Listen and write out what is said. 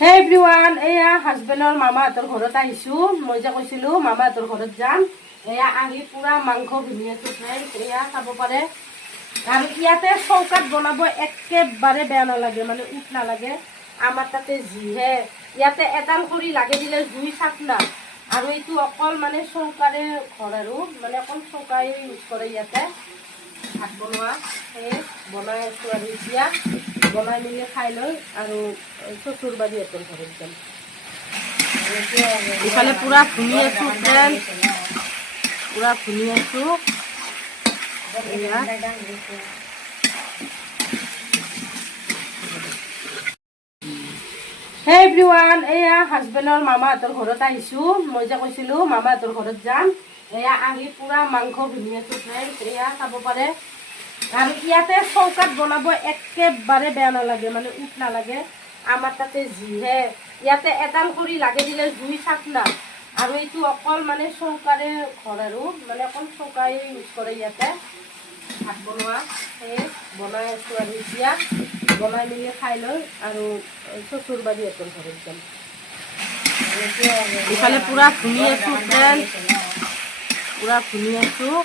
হে এভৰিৱান, এয়া হাজবেণ্ডৰ মামাহঁতৰ ঘৰত আহিছোঁ। মই যে কৈছিলোঁ মামাহঁতৰ ঘৰত যাম। এয়া আহি পুৰা মাংস ঘুনি আছোঁ ফ্ৰেণ্ড, এয়া চাব পাৰে। আৰু ইয়াতে চৌকাত বনাব একেবাৰে বেয়া নালাগে, মানে উঠ নালাগে। আমাৰ তাতে যিহে ইয়াতে এডাল কৰি লাগে দিলে জুই চাক না। আৰু এইটো অকল মানে চৌকাৰে ঘৰ আৰু মানে অকল চৌকাই ইউজ কৰে ইয়াতে ভাত বনোৱা। সেয়ে বনাই আছোঁ আৰু এতিয়া বনাই মেলি খাই লৈ আৰু শ্বশুৰ বাৰীহঁতৰ ঘৰত যাম। ইফালে পুৰা ঘুমি আছোঁ ফ্ৰেণ্ড, পুৰা ঘুমি আছোঁ। হে এভৰিৱান, এয়া হাজবেণ্ডৰ মামাহঁতৰ ঘৰত আহিছোঁ। মই যে কৈছিলোঁ মামাহঁতৰ ঘৰত যাম। এয়া আহি পুৰা মাংস ঘুনি আছোঁ ফ্ৰেণ্ড, এয়া চাব পাৰে। আৰু ইয়াতে চৌকাত বনাব একেবাৰে বেয়া নালাগে, মানে উঠ নালাগে। আমাৰ তাতে যিহে ইয়াতে এডাল কৰি লাগে দিলে জুই চাক না। আৰু এইটো অকল মানে চৌকাৰে ঘৰ আৰু মানে অকল চৌকাই ইউজ কৰে ইয়াতে ভাত বনোৱা। সেয়ে বনাই আছোঁ আৰু এতিয়া বনাই মেলি খাই লৈ আৰু শ্বশুৰ বাৰীহঁতৰ ঘৰত যাম। ইফালে পুৰা ঘুমি আছোঁ ফ্ৰেণ্ড, পুৰা ঘুমি আছোঁ।